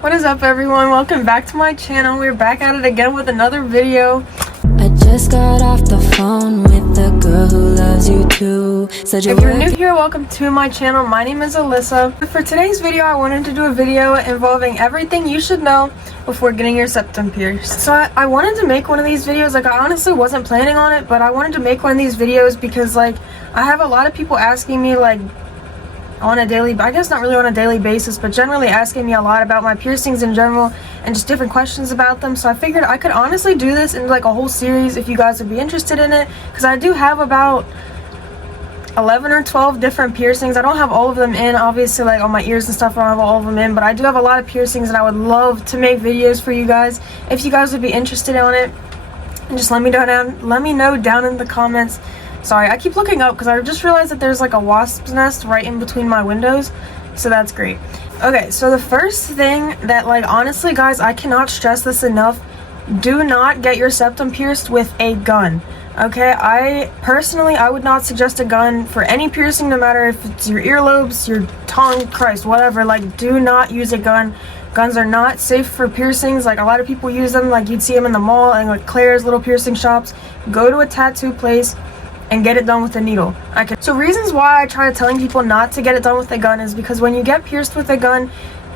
What is up, everyone? Welcome back to my channel. We're back at it again with another video. I just got off the phone with the girl who loves you too. If you're new here, welcome to my channel. My name is Alyssa. For today's video, I wanted to do a video involving everything you should know before getting your septum pierced. So I wanted to make one of these videos. Like, I honestly wasn't planning on it, but I wanted to make one of these videos because, like, I have a lot of people asking me, like, on a daily, I guess not really on a daily basis, but generally asking me a lot about my piercings in general and just different questions about them. So I figured I could honestly do this in like a whole series if you guys would be interested in it, because I do have about 11 or 12 different piercings. I don't have all of them in, obviously, like on my ears and stuff. I don't have all of them in, but I do have a lot of piercings, and I would love to make videos for you guys if you guys would be interested in it. And just let me know down in the comments. Sorry, I keep looking up because I just realized that there's like a wasp's nest right in between my windows, so that's great. Okay, so the first thing that, like, honestly guys, I cannot stress this enough: do not get your septum pierced with a gun. Okay, I would not suggest a gun for any piercing, no matter if it's your earlobes, your tongue, Christ, whatever. Like, do not use a gun. Guns are not safe for piercings. Like, a lot of people use them, like you'd see them in the mall and like Claire's little piercing shops. Go to a tattoo place and get it done with a needle. So reasons why I try telling people not to get it done with a gun is because when you get pierced with a gun,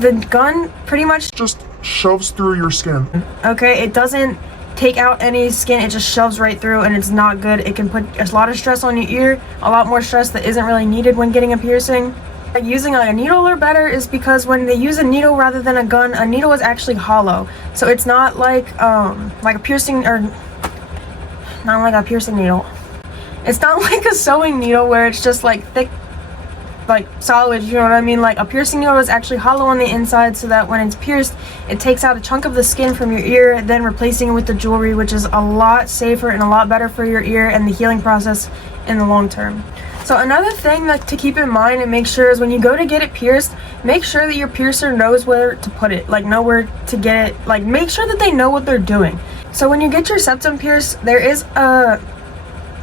the gun pretty much just shoves through your skin. Okay, it doesn't take out any skin, it just shoves right through, and it's not good. It can put a lot of stress on your ear, a lot more stress that isn't really needed when getting a piercing. Like, using like a needle or better is because when they use a needle rather than a gun, a needle is actually hollow. So it's not like a piercing, or not like a piercing needle. It's not like a sewing needle where it's just like thick, like solid, you know what I mean? Like, a piercing needle is actually hollow on the inside, so that when it's pierced, it takes out a chunk of the skin from your ear, then replacing it with the jewelry, which is a lot safer and a lot better for your ear and the healing process in the long term. So another thing that to keep in mind and make sure is when you go to get it pierced, make sure that your piercer knows where to put it, like know where to get it, like make sure that they know what they're doing. So when you get your septum pierced, there is a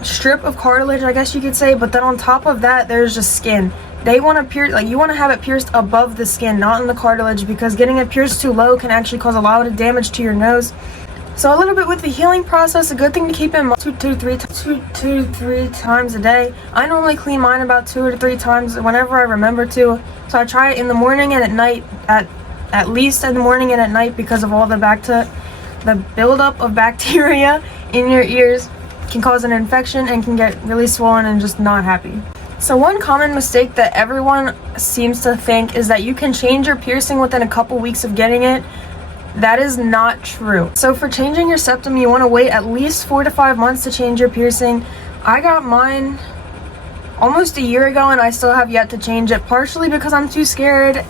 strip of cartilage, I guess you could say, but then on top of that there's just skin. They want to pierce, like, you want to have it pierced above the skin, not in the cartilage, because getting it pierced too low can actually cause a lot of damage to your nose. So a little bit with the healing process, a good thing to keep in mind, two to three times a day. I normally clean mine about 2 to 3 times whenever I remember to. So I try it in the morning and at night, at least in the morning and at night, because of all the buildup of bacteria in your ears can cause an infection and can get really swollen and just not happy. So one common mistake that everyone seems to think is that you can change your piercing within a couple weeks of getting it. That is not true. So for changing your septum, you want to wait at least 4 to 5 months to change your piercing. I got mine almost a year ago and I still have yet to change it, partially because I'm too scared.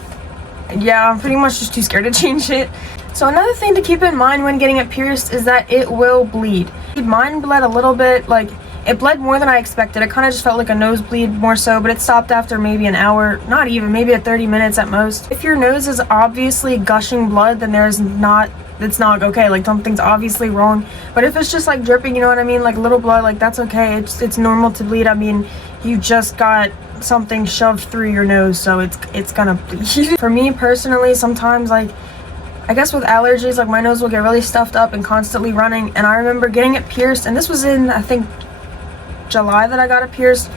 Yeah, I'm pretty much just too scared to change it. So another thing to keep in mind when getting it pierced is that it will bleed. Mine bled a little bit, like it bled more than I expected. It kind of just felt like a nosebleed more so, but it stopped after maybe an hour, not even, maybe at 30 minutes at most. If your nose is obviously gushing blood, then it's not okay, like something's obviously wrong. But if it's just like dripping, you know what I mean, like a little blood, like that's okay. It's normal to bleed. I mean, you just got something shoved through your nose, so it's gonna bleed. For me personally, sometimes, like, I guess with allergies, like my nose will get really stuffed up and constantly running, and I remember getting it pierced, and this was in, I think, July that I got it pierced.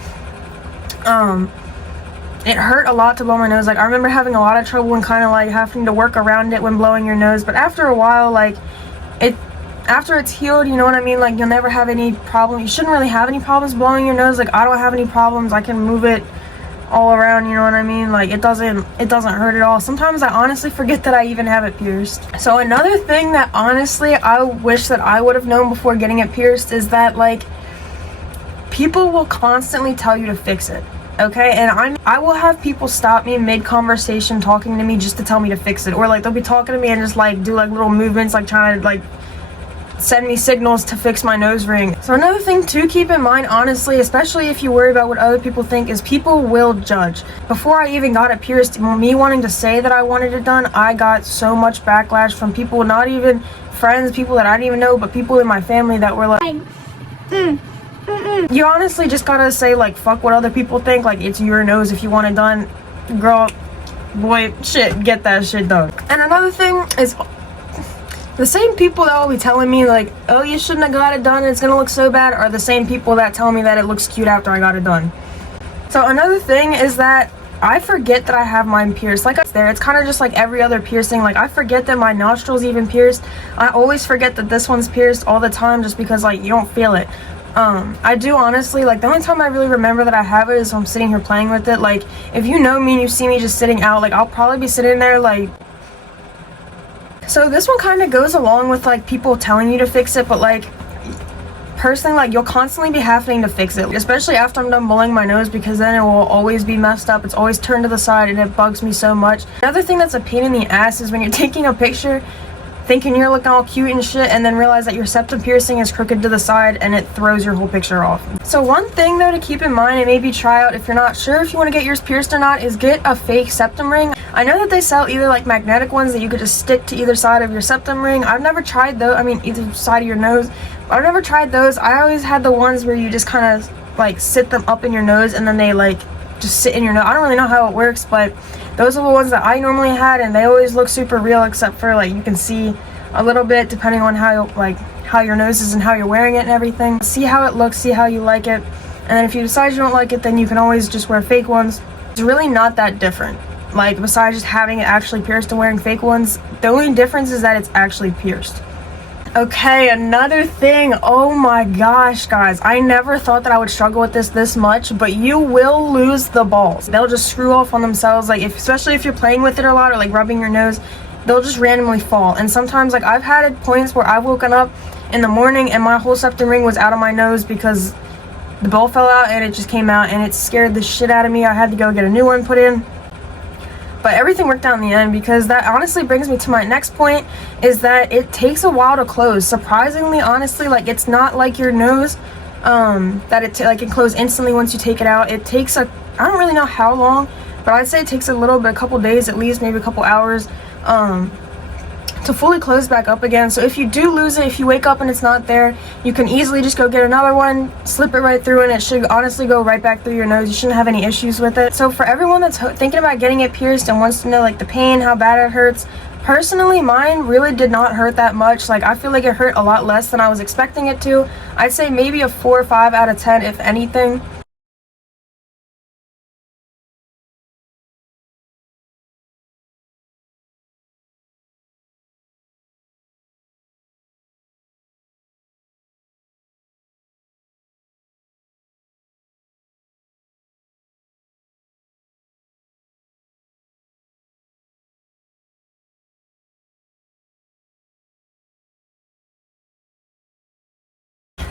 It hurt a lot to blow my nose. Like, I remember having a lot of trouble and kind of like having to work around it when blowing your nose, but after a while, like, after it's healed, you know what I mean, like, you'll never have any problem. You shouldn't really have any problems blowing your nose. Like, I don't have any problems. I can move it all around, you know what I mean, like it doesn't hurt at all. Sometimes I honestly forget that I even have it pierced. So another thing that honestly I wish that I would have known before getting it pierced is that, like, people will constantly tell you to fix it, okay? And I will have people stop me mid-conversation talking to me just to tell me to fix it, or like they'll be talking to me and just like do like little movements, like trying to like send me signals to fix my nose ring. So another thing to keep in mind, honestly, especially if you worry about what other people think, is people will judge. Before I even got it pierced, me wanting to say that I wanted it done, I got so much backlash from people, not even friends, people that I didn't even know, but people in my family that were like, you honestly just gotta say, like, fuck what other people think. Like, it's your nose. If you want it done, girl, boy, shit, get that shit done. And another thing is, the same people that will be telling me like, oh, you shouldn't have got it done, it's gonna look so bad, are the same people that tell me that it looks cute after I got it done. So another thing is that I forget that I have mine pierced. Like it's kind of just like every other piercing. Like I forget that my nostril's even pierced. I always forget that this one's pierced all the time just because like you don't feel it. I do honestly, like the only time I really remember that I have it is when I'm sitting here playing with it. Like if you know me and you see me just sitting out, like I'll probably be sitting there like. So this one kind of goes along with like people telling you to fix it, but like personally, like you'll constantly be having to fix it, especially after I'm done blowing my nose, because then it will always be messed up. It's always turned to the side and it bugs me so much. Another thing that's a pain in the ass is when you're taking a picture thinking you're looking all cute and shit, and then realize that your septum piercing is crooked to the side and it throws your whole picture off. So one thing though to keep in mind and maybe try out if you're not sure if you want to get yours pierced or not is get a fake septum ring. I know that they sell either like magnetic ones that you could just stick to either side of your septum ring. I've never tried those. I mean either side of your nose. I've never tried those. I always had the ones where you just kind of like sit them up in your nose and then they like just sit in your nose. I don't really know how it works, but those are the ones that I normally had, and they always look super real, except for like you can see a little bit depending on how your nose is and how you're wearing it and everything. See how it looks, see how you like it, and then if you decide you don't like it, then you can always just wear fake ones. It's really not that different. Like besides just having it actually pierced and wearing fake ones, the only difference is that it's actually pierced. Okay, another thing, oh my gosh guys, I never thought that I would struggle with this much, but you will lose the balls. They'll just screw off on themselves, like especially if you're playing with it a lot or like rubbing your nose, they'll just randomly fall. And sometimes like I've had points where I've woken up in the morning and my whole septum ring was out of my nose because the ball fell out and it just came out, and it scared the shit out of me. I had to go get a new one put in. But everything worked out in the end, because that honestly brings me to my next point, is that it takes a while to close. Surprisingly, honestly, like it's not like your nose that it like can close instantly once you take it out. It takes I don't really know how long, but I'd say it takes a little bit, a couple days at least, maybe a couple hours to fully close back up again. So if you do lose it, if you wake up and it's not there, you can easily just go get another one, slip it right through, and it should honestly go right back through your nose. You shouldn't have any issues with it. So for everyone that's thinking about getting it pierced and wants to know like the pain, how bad it hurts, personally mine really did not hurt that much. Like I feel like it hurt a lot less than I was expecting it to. I'd say maybe a 4 or 5 out of 10 if anything.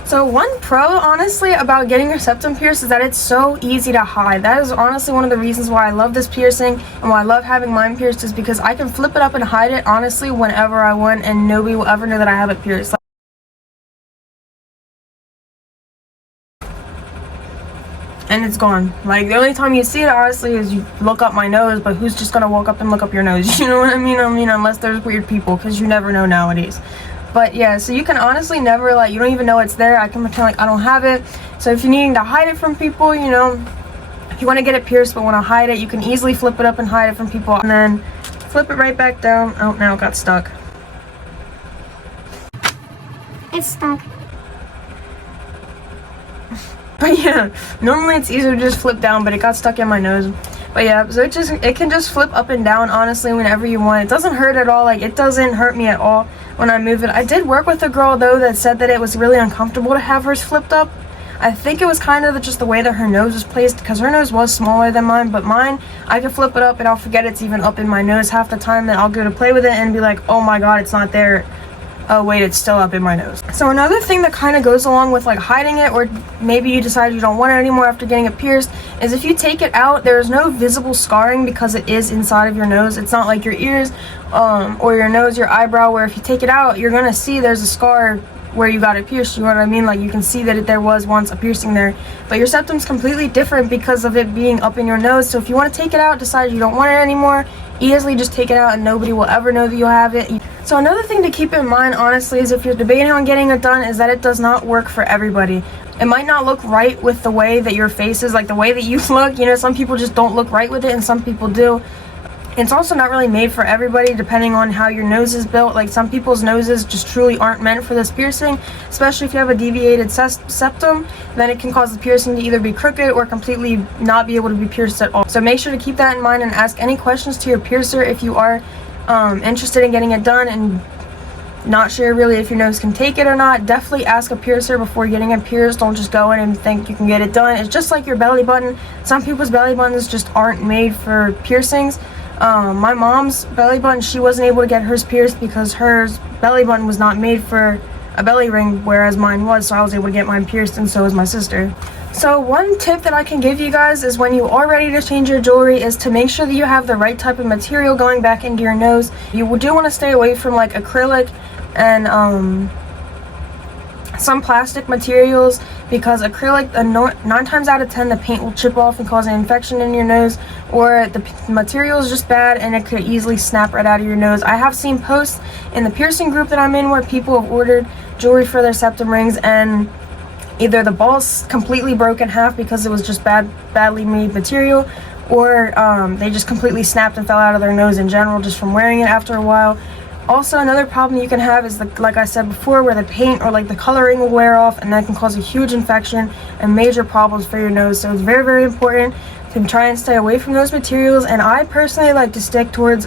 So one pro, honestly, about getting your septum pierced is that it's so easy to hide. That is honestly one of the reasons why I love this piercing and why I love having mine pierced, is because I can flip it up and hide it, honestly, whenever I want, and nobody will ever know that I have it pierced. And it's gone. Like the only time you see it, honestly, is you look up my nose, but who's just gonna walk up and look up your nose? You know what I mean? Unless there's weird people, because you never know nowadays. But yeah, so you can honestly never, like, you don't even know it's there. I can pretend like I don't have it. So if you're needing to hide it from people, you know, if you want to get it pierced but want to hide it, you can easily flip it up and hide it from people, and then flip it right back down. Oh, now it got stuck. It's stuck. But yeah, normally it's easier to just flip down, but it got stuck in my nose. But yeah, so it can just flip up and down, honestly, whenever you want. It doesn't hurt at all. Like, it doesn't hurt me at all when I move it. I did work with a girl, though, that said that it was really uncomfortable to have hers flipped up. I think it was kind of just the way that her nose was placed, because her nose was smaller than mine, but mine, I can flip it up and I'll forget it's even up in my nose half the time. Then I'll go to play with it and be like, oh my god, it's not there. Oh wait, it's still up in my nose. So another thing that kind of goes along with like hiding it, or maybe you decide you don't want it anymore after getting it pierced, is if you take it out, there's no visible scarring because it is inside of your nose. It's not like your ears or your nose, your eyebrow, where if you take it out, you're gonna see there's a scar where you got it pierced. You know what I mean? Like, you can see that there was once a piercing there, but your septum's completely different because of it being up in your nose. So if you want to take it out, decide you don't want it anymore, easily just take it out and nobody will ever know that you have it. So another thing to keep in mind, honestly, is if you're debating on getting it done, is that it does not work for everybody. It might not look right with the way that your face is, like the way that you look. You know, some people just don't look right with it and some people do. It's also not really made for everybody, depending on how your nose is built. Like, some people's noses just truly aren't meant for this piercing, especially if you have a deviated septum. Then it can cause the piercing to either be crooked or completely not be able to be pierced at all. So make sure to keep that in mind and ask any questions to your piercer if you are interested in getting it done and not sure really if your nose can take it or not. Definitely ask a piercer before getting it pierced. Don't just go in and think you can get it done. It's just like your belly button. Some people's belly buttons just aren't made for piercings. My mom's belly button, she wasn't able to get hers pierced because hers belly button was not made for a belly ring, whereas mine was, so I was able to get mine pierced, and so was my sister. So one tip that I can give you guys is when you are ready to change your jewelry is to make sure that you have the right type of material going back into your nose. You do want to stay away from like acrylic and some plastic materials, because acrylic, 9 times out of 10 the paint will chip off and cause an infection in your nose, or the material is just bad and it could easily snap right out of your nose. I have seen posts in the piercing group that I'm in where people have ordered jewelry for their septum rings and either the ball's completely broke in half because it was just badly made material, or they just completely snapped and fell out of their nose in general just from wearing it after a while. Also, another problem you can have is, like I said before, where the paint or like the coloring will wear off, and that can cause a huge infection and major problems for your nose. So it's very, very important to try and stay away from those materials. And I personally like to stick towards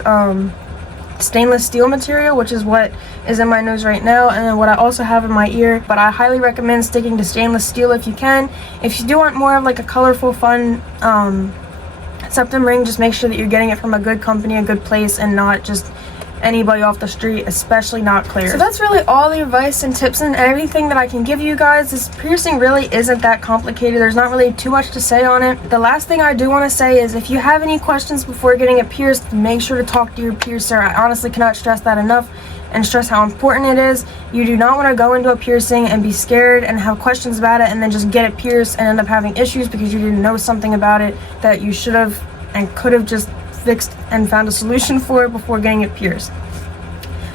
stainless steel material, which is what is in my nose right now, and then what I also have in my ear. But I highly recommend sticking to stainless steel if you can. If you do want more of like a colorful, fun septum ring, just make sure that you're getting it from a good company, a good place, and not just anybody off the street, especially not clear. So that's really all the advice and tips and everything that I can give you guys. This piercing really isn't that complicated. There's not really too much to say on it. The last thing I do want to say is if you have any questions before getting it pierced, make sure to talk to your piercer. I honestly cannot stress that enough and stress how important it is. You do not want to go into a piercing and be scared and have questions about it and then just get it pierced and end up having issues because you didn't know something about it that you should have and could have just fixed and found a solution for it before getting it pierced.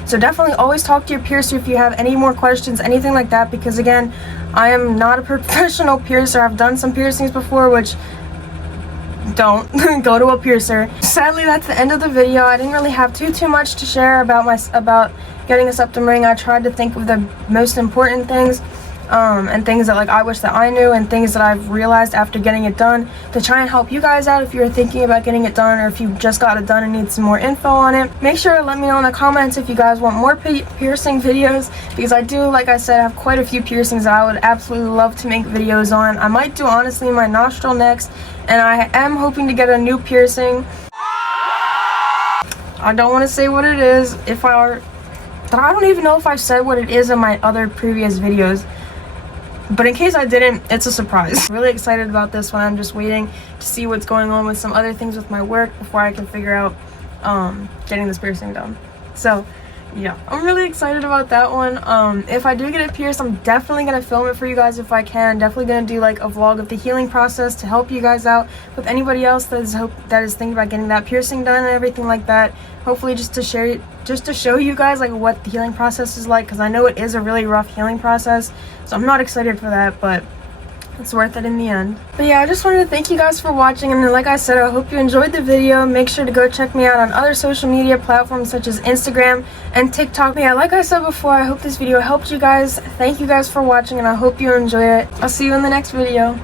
So definitely always talk to your piercer if you have any more questions, anything like that, because again, I am not a professional piercer. I've done some piercings before, which don't go to a piercer. Sadly, that's the end of the video. I didn't really have too much to share about getting a septum ring. I tried to think of the most important things and things that like I wish that I knew, and things that I've realized after getting it done, to try and help you guys out if you're thinking about getting it done, or if you just got it done and need some more info on it. Make sure to let me know in the comments if you guys want more piercing videos, because I do, like I said, have quite a few piercings that I would absolutely love to make videos on. I might do honestly my nostril next, and I am hoping to get a new piercing. I don't want to say what it is I don't even know if I've said what it is in my other previous videos. But in case I didn't, it's a surprise. I'm really excited about this one. I'm just waiting to see what's going on with some other things with my work before I can figure out getting this piercing done. So yeah, I'm really excited about that one. If I do get it pierced, I'm definitely gonna film it for you guys if I can. Definitely gonna do like a vlog of the healing process to help you guys out with anybody else that is thinking about getting that piercing done and everything like that. Hopefully just to show you guys like what the healing process is like, because I know it is a really rough healing process. So I'm not excited for that, but it's worth it in the end. But yeah, I just wanted to thank you guys for watching, and like I said, I hope you enjoyed the video. Make sure to go check me out on other social media platforms such as Instagram and TikTok. But yeah, like I said before, I hope this video helped you guys. Thank you guys for watching, and I hope you enjoy it. I'll see you in the next video.